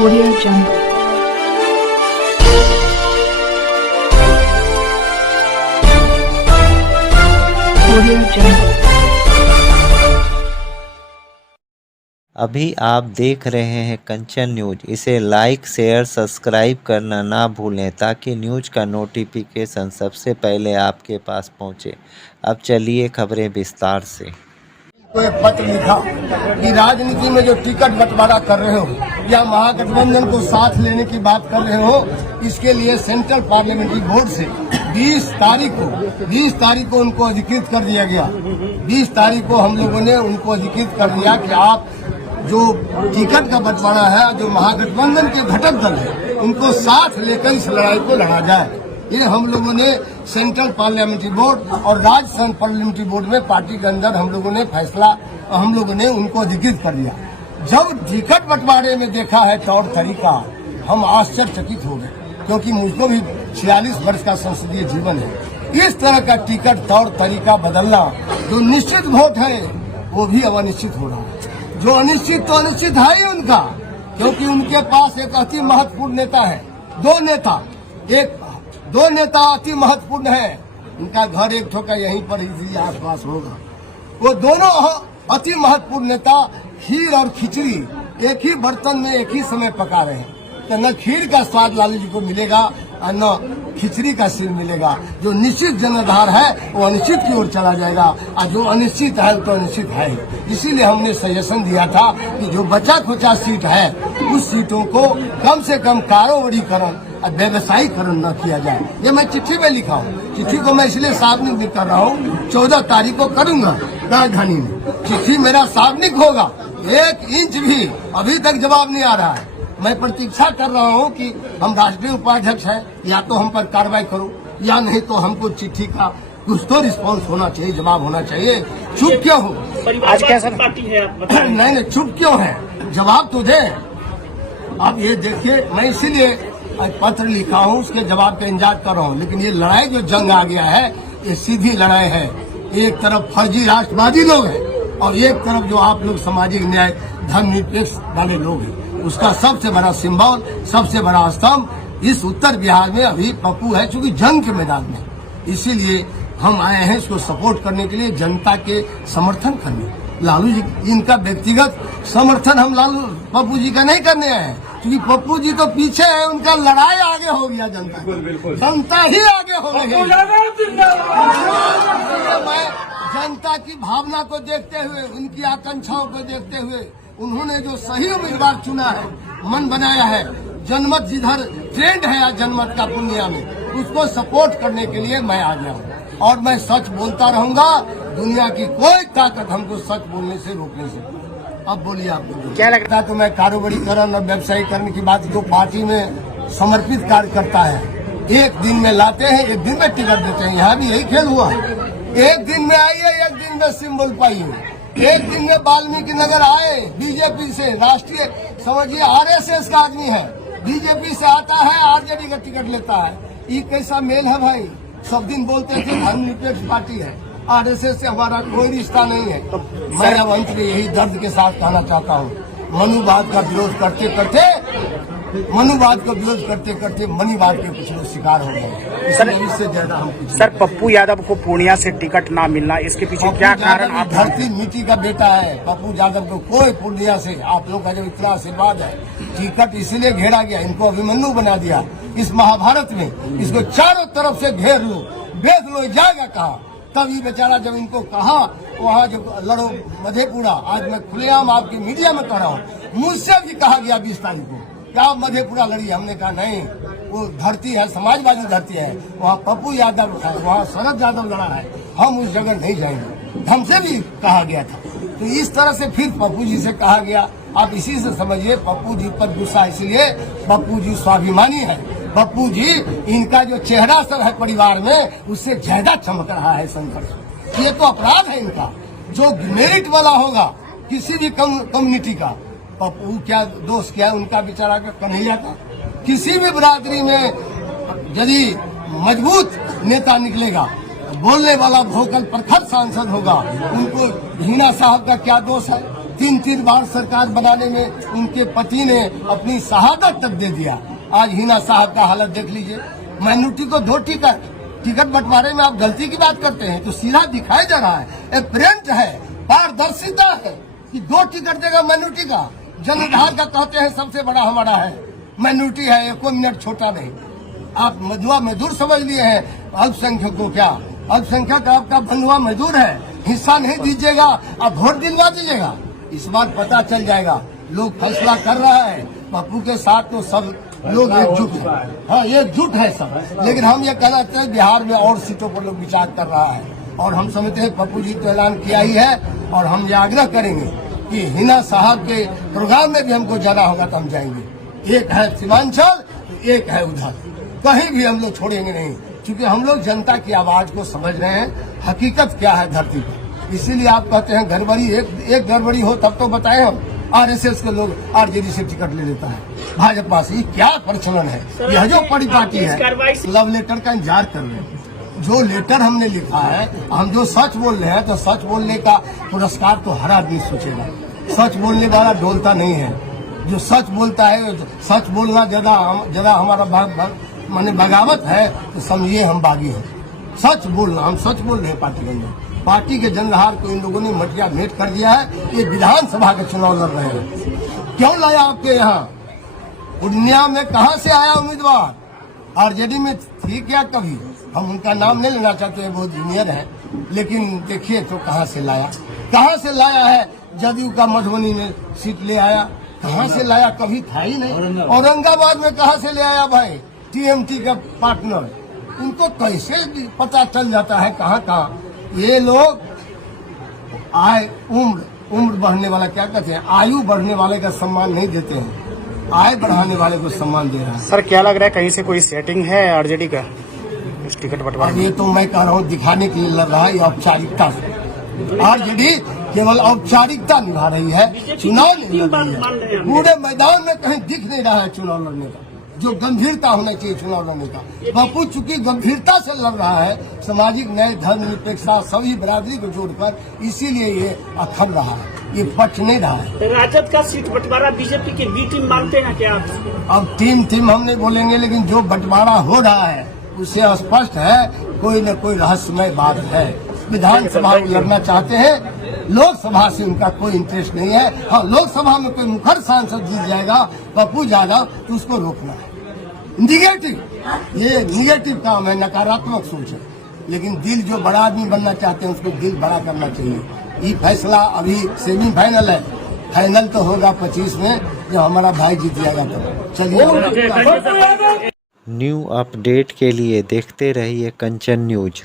Audio Jungle. Audio Jungle. अभी आप देख रहे हैं कंचन न्यूज। इसे लाइक शेयर सब्सक्राइब करना ना भूलें ताकि न्यूज का नोटिफिकेशन सबसे पहले आपके पास पहुंचे। अब चलिए खबरें विस्तार से। तो एक पत्र लिखा कि राजनीति में जो टिकट बंटवारा कर रहे हो या महागठबंधन को साथ लेने की बात कर रहे हो, इसके लिए सेंट्रल पार्लियामेंट्री बोर्ड से 20 तारीख को उनको अधिकृत कर दिया गया। 20 तारीख को हम लोगों ने उनको अधिकृत कर दिया कि आप जो टिकट का बंटवारा है, जो महागठबंधन के घटक दल है, उनको साथ लेकर इस लड़ाई को लड़ा जाए। ये हम लोगों ने सेंट्रल पार्लियामेंट्री बोर्ड और राज्य पार्लियामेंट्री बोर्ड में पार्टी के अंदर हम लोगों ने फैसला, हम लोगों ने उनको अधिकृत कर दिया। जब टिकट बंटवारे में देखा है तौर तरीका, हम आश्चर्यचकित हो गए, क्योंकि मुझको भी 46 वर्ष का संसदीय जीवन है। इस तरह का टिकट तौर तरीका बदलना, जो निश्चित वोट है वो भी अब अनिश्चित हो रहा है। जो अनिश्चित तो अनिश्चित है ही उनका, क्योंकि उनके पास एक अति महत्वपूर्ण नेता है। दो नेता अति महत्वपूर्ण है। उनका घर एक ठोका यहीं पर ही आसपास होगा। वो दोनों अति महत्वपूर्ण नेता खीर और खिचड़ी एक ही बर्तन में एक ही समय पका रहे हैं, तो न खीर का स्वाद लालू जी को मिलेगा और न खिचड़ी का सिर मिलेगा। जो निश्चित जनाधार है वो अनिश्चित की ओर चला जाएगा, और जो अनिश्चित है वो तो अनिश्चित है। इसीलिए हमने सजेशन दिया था कि जो बचा खुचा सीट है, उस सीटों को कम से कम कारोबारीकरण और व्यवसायीकरण न किया जाए। ये मैं चिट्ठी में लिखा हूँ। चिट्ठी को मैं इसलिए सार्वजनिक कर रहा हूँ, 14 तारीख को करूंगा राजधानी में। चिट्ठी मेरा सार्वजनिक होगा। 1 इंच भी अभी तक जवाब नहीं आ रहा है। मैं प्रतीक्षा कर रहा हूँ कि हम राष्ट्रीय उपाध्यक्ष हैं, या तो हम पर कार्रवाई करो, या नहीं तो हमको चिट्ठी का कुछ तो रिस्पांस होना चाहिए, जवाब होना चाहिए। चुप क्यों हो? आज कैसा पार्टी है आप? नहीं, चुप क्यों है? जवाब तो दे। अब ये देखिए, मैं इसीलिए पत्र लिखा हूँ, उसके जवाब का इंतजार कर रहा हूँ। लेकिन ये लड़ाई जो जंग आ गया है, ये सीधी लड़ाई है। एक तरफ फर्जी राष्ट्रवादी लोग हैं और एक तरफ जो आप लोग सामाजिक न्याय धर्मनिरपेक्ष वाले लोग हैं। उसका सबसे बड़ा सिंबल, सबसे बड़ा स्तंभ इस उत्तर बिहार में अभी पप्पू है, चूंकि जंग के मैदान में। इसीलिए हम आए हैं इसको सपोर्ट करने के लिए, जनता के समर्थन करने। लालू जी इनका व्यक्तिगत समर्थन हम पप्पू जी का नहीं करने आए हैं, क्योंकि पप्पू जी तो पीछे है, उनका लड़ाई आगे हो गया। जनता ही आगे हो गई है। मैं जनता की भावना को देखते हुए, उनकी आकांक्षाओं को देखते हुए, उन्होंने जो सही उम्मीदवार चुना है, मन बनाया है, जनमत जिधर ट्रेंड है जनमत का पूर्णिया में, उसको सपोर्ट करने के लिए मैं आ गया हूँ। और मैं सच बोलता रहूंगा। दुनिया की कोई ताकत हमको सच बोलने से रोकने से। अब बोलिए आपको क्या लगता है? तो मैं कारोबारीकरण और व्यवसायीकरण की बात, जो पार्टी में समर्पित कार्य करता है, एक दिन में लाते हैं, एक दिन में टिकट देते हैं। यहाँ भी यही खेल हुआ है। एक दिन में आइए, एक दिन में सिंबल पाइए। एक दिन में वाल्मीकि नगर आए बीजेपी से, राष्ट्रीय समझिए RSS का आदमी है, बीजेपी से आता है, RJD का टिकट लेता है। ये कैसा मेल है भाई? सब दिन बोलते थे धर्मनिरपेक्ष पार्टी है, RSS से हमारा कोई रिश्ता नहीं है। तो मैं अब अंत में यही दर्द के साथ कहना चाहता हूँ, मनुवाद का विरोध करते करते मनीवाद के कुछ लोग शिकार हो गए। सर, इससे ज्यादा हम कुछ सर, पप्पू यादव को पूर्णिया से टिकट ना मिलना, इसके पीछे क्या कारण? आप धरती मिट्टी का बेटा है पप्पू यादव को, कोई पूर्णिया से आप लोग का जो इतना आशीर्वाद है, टिकट इसीलिए घेरा गया, इनको अभिमन्यु बना दिया इस महाभारत में। इसको चारों तरफ से घेर लो, बेच लो, जाएगा कहाँ? तब ये बेचारा जब इनको कहा वहाँ जो लड़ो मधेपुरा, आज मैं खुलेआम आपके मीडिया में कह रहा हूँ, मुझसे भी कहा गया 20 तारीख को क्या आप मधेपुरा लड़िए। हमने कहा नहीं, वो धरती है, समाजवादी धरती है, वहाँ पप्पू यादव है, वहाँ शरद यादव लड़ा है, हम उस जगह नहीं जाएंगे। हमसे भी कहा गया था। तो इस तरह से फिर पप्पू जी से कहा गया। आप इसी से समझिए पप्पू जी पर गुस्सा, इसलिए पप्पू जी स्वाभिमानी है। पप्पू जी, इनका जो चेहरा सब है परिवार में, उससे ज्यादा चमक रहा है संघर्ष। ये तो अपराध है इनका। जो मेरिट वाला होगा किसी भी कम्युनिटी का, पप्पू क्या दोष क्या है उनका, बेचारा का कन्हैया का। किसी भी बिरादरी में यदि मजबूत नेता निकलेगा, बोलने वाला भोकल प्रखर सांसद होगा, उनको हीना साहब का क्या दोष है? 3 बार सरकार बनाने में उनके पति ने अपनी शहादत तक दे दिया। आज हिना साहब का हालत देख लीजिए। माइनॉरिटी को 2 टिकट बंटवारे में आप गलती की बात करते हैं तो सीधा दिखाया जा रहा है, एक प्रिंट है, पारदर्शिता है कि 2 टिकट देगा माइनॉरिटी का। जनाधार का कहते हैं सबसे बड़ा हमारा है, माइनॉरिटी है, 1 मिनट छोटा नहीं। आप मधुआ मजदूर समझ लिए हैं अल्पसंख्यक को, क्या अल्पसंख्यक आपका बंधुआ मजदूर है, हिस्सा नहीं दीजिएगा, आप वोट दिलवा दीजिएगा। इस बार पता चल जाएगा, लोग फैसला कर रहा है। पप्पू के साथ तो सब लोग एकजुट है, हाँ एकजुट है सब। लेकिन हम ये कहना चाहते हैं बिहार में और सीटों पर लोग विचार कर रहा है और हम समझते हैं पप्पू जी तो ऐलान किया ही है और हम ये आग्रह करेंगे कि हिना साहब के प्रोग्राम में भी हमको जाना होगा तो हम जाएंगे। एक है सीमांचल, एक है उधर, कहीं भी हम लोग छोड़ेंगे नहीं, क्योंकि हम लोग जनता की आवाज को समझ रहे हैं, हकीकत क्या है धरती पर। इसीलिए आप कहते हैं गड़बड़ी, एक गड़बड़ी हो तब तो बताएं हम। आरएसएस के लोग आरजेडी से टिकट ले लेता है, भाजपा से, क्या प्रचलन है। यह जो बड़ी पार्टी है, लव लेटर का इंतजार कर रहे हैं। जो लेटर हमने लिखा है, हम जो सच बोल रहे हैं तो सच बोलने का पुरस्कार तो हर आदमी सोचेगा। सच बोलने वाला डोलता नहीं है, जो सच बोलता है, सच बोलना ज्यादा हमारा माने बगावत है तो समझिए हम बागी हैं। सच बोलना, हम सच बोल रहे हैं पार्टी के अंदर। पार्टी के जनहार को इन लोगों ने मटिया भेंट कर दिया है। ये विधानसभा के चुनाव लड़ रहे हैं। क्यों लाया आपके यहाँ? पूर्णिया में कहाँ से आया उम्मीदवार? आरजेडी में थी क्या कभी? हम उनका नाम नहीं लेना चाहते हैं, बहुत जूनियर है, लेकिन देखिए तो कहाँ से लाया है। जदयू का मधुबनी में सीट ले आया, कहाँ से लाया? कभी था ही नहीं। औरंगाबाद में कहाँ से ले आया भाई? टीएमटी का पार्टनर, उनको कैसे पता चल जाता है कहाँ। ये लोग उम्र बढ़ने वाला, क्या कहते हैं, आयु बढ़ने वाले का सम्मान नहीं देते हैं, आय बढ़ाने वाले को सम्मान दे रहा है। सर क्या लग रहा है, कहीं से कोई सेटिंग है आरजेडी का इस टिकट बंटवारे में? ये तो मैं कह रहा हूँ दिखाने के लिए लग रहा है, ये औपचारिकता से। आरजेडी केवल औपचारिकता निभा रही है, चुनाव नहीं लड़ रही है। पूरे मैदान में कहीं दिख नहीं रहा है चुनाव लड़ने का, जो गंभीरता होना चाहिए चुनाव लड़ने का। बापू चूंकि गंभीरता से लड़ रहा है, सामाजिक न्याय, धर्मनिरपेक्षता, सभी बरादरी को जोड़कर, इसीलिए ये अखड़ रहा है, ये पट नहीं रहा है। राजद का सीट बंटवारा बीजेपी की बी टीम मानते हैं क्या आप? अब टीम हम नहीं बोलेंगे, लेकिन जो बंटवारा हो रहा है उससे स्पष्ट है कोई न कोई रहस्यमय बात है। विधानसभा में लड़ना चाहते हैं, लोकसभा से उनका कोई इंटरेस्ट नहीं है। हाँ, लोकसभा में कोई मुखर सांसद जीत जाएगा पप्पू यादव तो उसको रोकना है। ये निगेटिव काम है, नकारात्मक सोच है। लेकिन दिल, जो बड़ा आदमी बनना चाहते हैं उसको दिल बड़ा करना चाहिए। ये फैसला अभी सेमीफाइनल है, फाइनल तो होगा 25 में, जब हमारा भाई जीत जाएगा। तो चलिए, न्यू अपडेट के लिए देखते रहिए कंचन न्यूज।